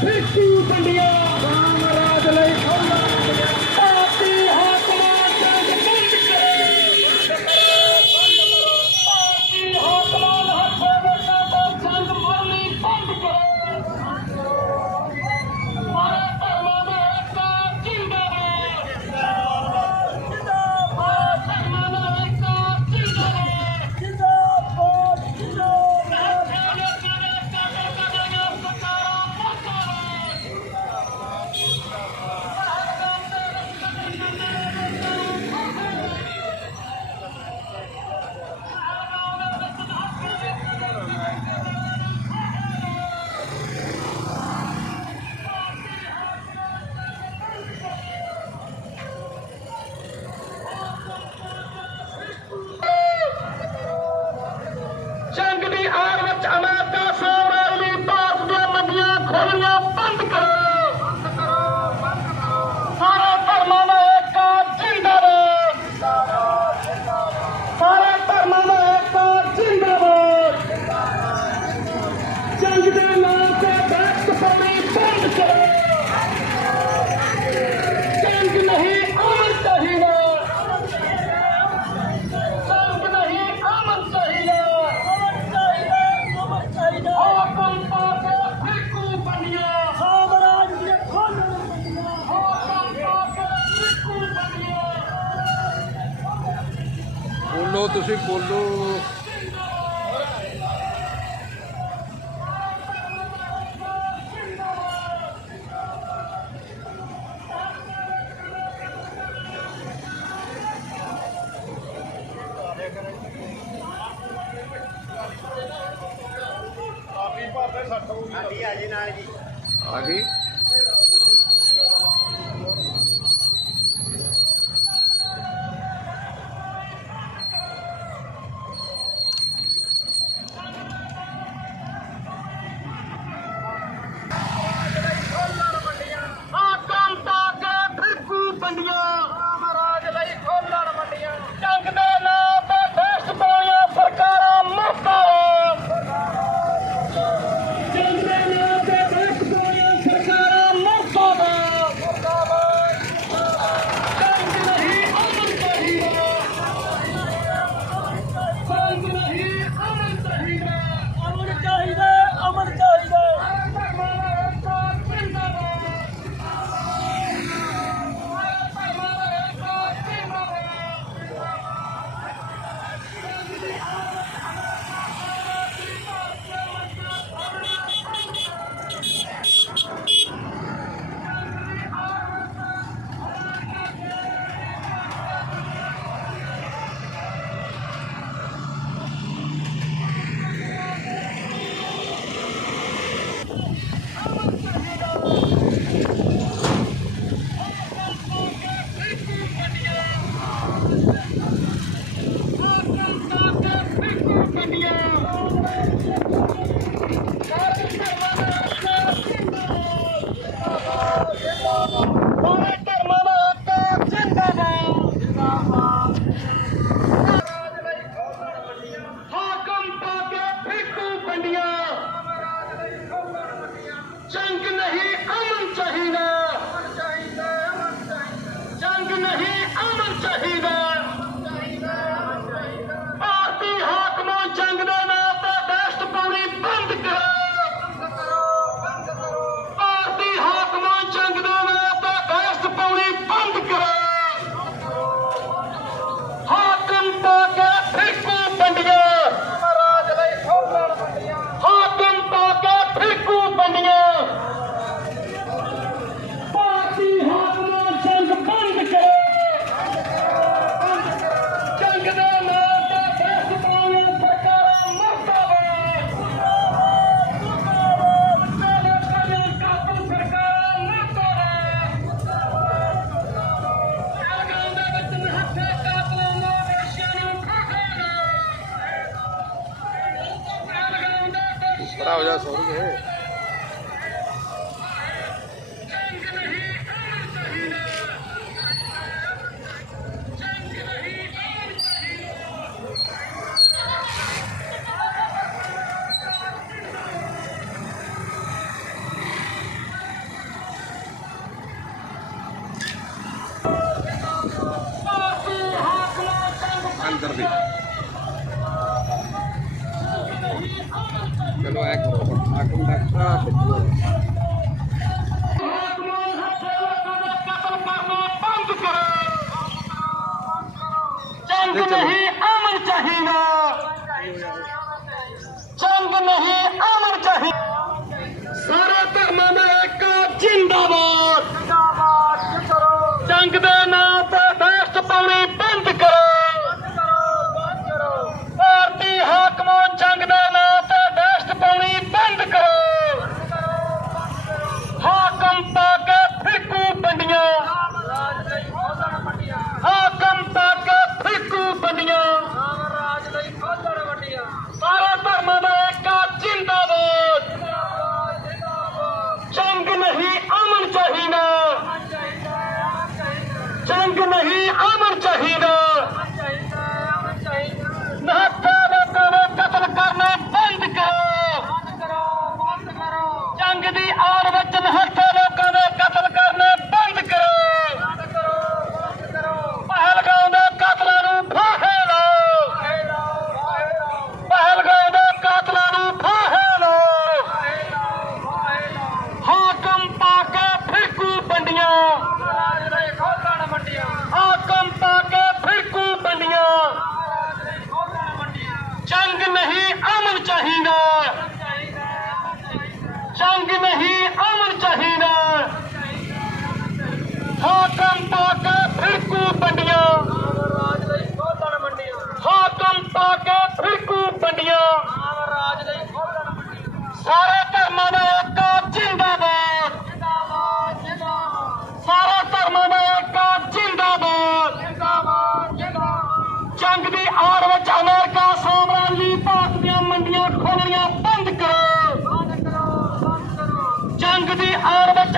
Thank you, আগে काम कर दी चलो एक जंग नहीं अमन चाहिए जंग नहीं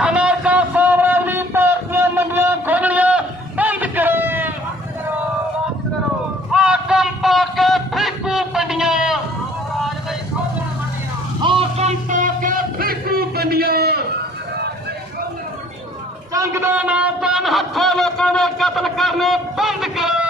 ਅਮਰੀਕਾ ਸਾਮਰਾਜੀ ਭਾਰਤ ਮੰਡੀਆਂ ਖੋਲਣੀਆਂ ਬੰਦ ਕਰੋ। ਹਾਕਮ ਪਾ ਕੇ ਫਿਰਕੂ ਬੰਡੀਆਂ ਹਾਕਮ ਪਾ ਕੇ ਫਿਰਕੂ ਬੰਡੀਆਂ ਜੰਗ ਦਾ ਨਾਮ ਤਾਂ ਹੱਥਾਂ ਲੋਕਾਂ ਦੇ ਕਤਲ ਕਰਨੇ ਬੰਦ ਕਰੋ।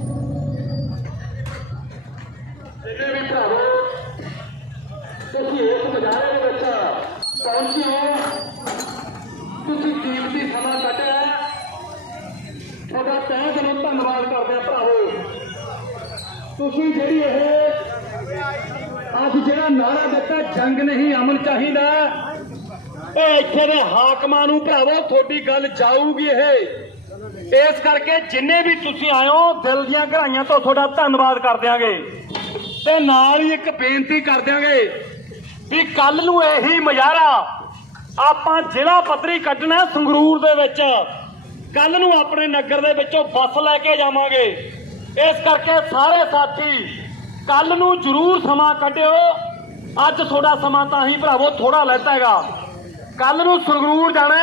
ਤੁਸੀਂ ਜਿਹੜੀ ਇਹ ਅੱਜ ਜਿਹੜਾ ਨਾਰਾ ਦਿੱਤਾ, ਜੰਗ ਨਹੀਂ ਅਮਨ ਚਾਹੀਦਾ। ਇਹ ਇੱਥੇ ਦੇ ਹਾਕਮਾਂ ਨੂੰ ਭਰਾਵੋ, ਤੁਹਾਡੀ ਗੱਲ ਜਾਊਗੀ ਇਹ। ਇਸ ਕਰਕੇ ਜਿੰਨੇ ਵੀ ਤੁਸੀਂ ਆਏ ਦਿਲ ਦੀਆਂ ਗਹਿਰਾਈਆਂ ਤੋਂ ਤੁਹਾਡਾ ਧੰਨਵਾਦ ਕਰ ਦਿਆਂਗੇ। ਤੇ ਨਾਲ ਹੀ ਇੱਕ ਬੇਨਤੀ ਕਰ ਦਿਆਂਗੇ ਵੀ ਕੱਲ ਨੂੰ ਇਹੀ ਮਜ਼ਾਰਾ ਆਪਾਂ ਜ਼ਿਲ੍ਹਾ ਪੱਧਰੀ ਕੱਢਣਾ ਸੰਗਰੂਰ ਦੇ ਵਿੱਚ। ਕੱਲ ਨੂੰ ਆਪਣੇ ਨਗਰ ਦੇ ਵਿੱਚੋਂ ਬੱਸ ਲੈ ਕੇ ਜਾਵਾਂਗੇ। ਇਸ ਕਰਕੇ ਸਾਰੇ ਸਾਥੀ, ਕੱਲ ਨੂੰ ਜ਼ਰੂਰ ਸਮਾਂ ਕੱਢਿਓ। ਅੱਜ ਤੁਹਾਡਾ ਸਮਾਂ ਤਾਂ ਹੀ ਭਰਾਵੋ ਥੋੜਾ ਲੈਤਾ ਹੈਗਾ। ਕੱਲ ਨੂੰ ਸੰਗਰੂਰ ਜਾਣਾ